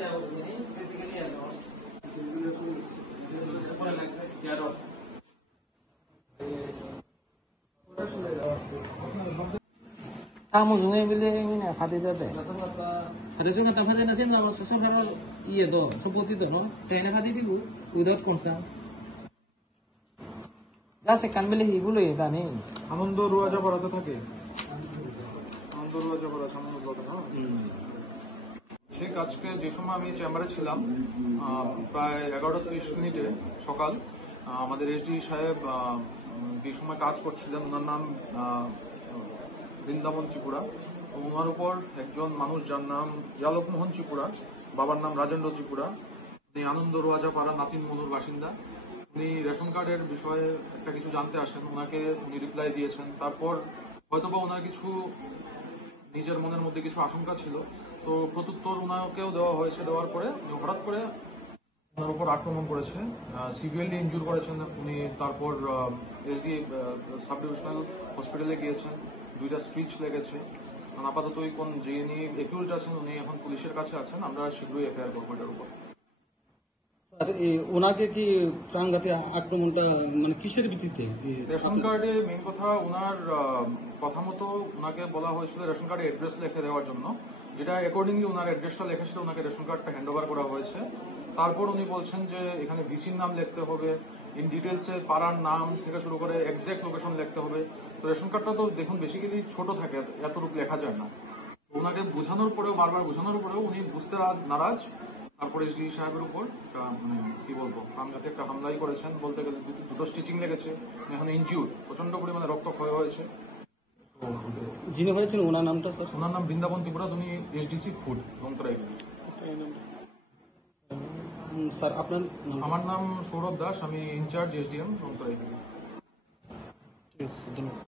Kamu sungai beli ini hati deh. Ada sungai tanpa jenis ini nama sesuatu iya do, seperti itu no. Tena hati itu without consent. Dah sekan beli ibu loh ya nih. আনন্দ রোয়াজা করাতে থাকে আনন্দ রোয়াজা করা সামান্য ব্লকে না ঠিক আজকে যে সময় আমি চেম্বারে ছিলাম প্রায় 11:30 সকাল আমাদের এসডি সাহেব যে সময় কাজ করছিলেন ওনার নাম বৃন্দাবন ত্রিপুরা ওনার উপর একজন মানুষ যার নাম জালক মোহন ত্রিপুরা বাবার নাম রাজেন্দ্র ত্রিপুরা উনি আনন্দ রোয়াজা পাড়া নাতিন মনুর বাসিন্দা উনি রেশন কার্ডের বিষয়ে একটা কিছু জানতে আসেন ওনাকে উনি রিপ্লাই দিয়েছেন তারপর হয়তোবা ওনার কিছু নিজের মনের মধ্যে কিছু আশঙ্কা ছিল তো প্রত্যুত্তর ওনাকেও দেওয়া হয়েছে দেওয়ার পরে হঠাৎ করে ওনার উপর আক্রমণ করেছে সিভিয়ারলি ইনজুর করেছেন উনি তারপর এসডি সাব ডিভিশনাল হসপিটালে গিয়েছেন 2টা স্ট্রিচ লেগেছে আপাতত কোন যিনি একিউজড আছেন উনি এখন পুলিশের কাছে আছেন আমরা শীঘ্রই এফআইআর করবো এটার উপর ওনাকে কি প্রাণঘাতী আক্রমণটা মানে কিসের ভিত্তিতে রেশন কার্ডে মেইন কথা ওনার কথা মতো ওনাকে বলা হয়েছিল রেশন কার্ডে অ্যাড্রেস লিখে দেওয়ার জন্য যেটা অ্যাকর্ডিংলি ওনার অ্যাড্রেসটা লেখা ছিল ওনাকে রেশন কার্ডটা হ্যান্ড ওভার করা হয়েছে তারপর উনি বলছেন যে এখানে ভিসির নাম লিখতে হবে ইন ডিটেলসে পাড়ার নাম থেকে শুরু করে এক্সাক্ট লোকেশন লিখতে হবে তো রেশন কার্ডটা তো দেখুন বেসিক্যালি ছোট থাকে এতটুকু লেখা যায় না ওনাকে বোঝানোর পরেও বারবার বোঝানোর পরেও উনি বুঝতে নারাজ তারপরে এসডি সাহেবের উপর কি বলবো প্রাণঘাতী একটা হামলাই করেছেন বলতে গেলে 2টো স্টিচিং লেগেছে এখন ইনজিউর প্রচন্ড পরিমাণে রক্তক্ষয় হয়েছে যিনি হয়েছেন ওনার নামটা স্যার ওনার নাম বৃন্দাবন ত্রিপুরা উনি এসডিসি ফুড লংতরাই স্যার আপনার আমার নাম সৌরভ দাস আমি ইনচার্জ এসডিএম লংতরাই। ধন্যবাদ।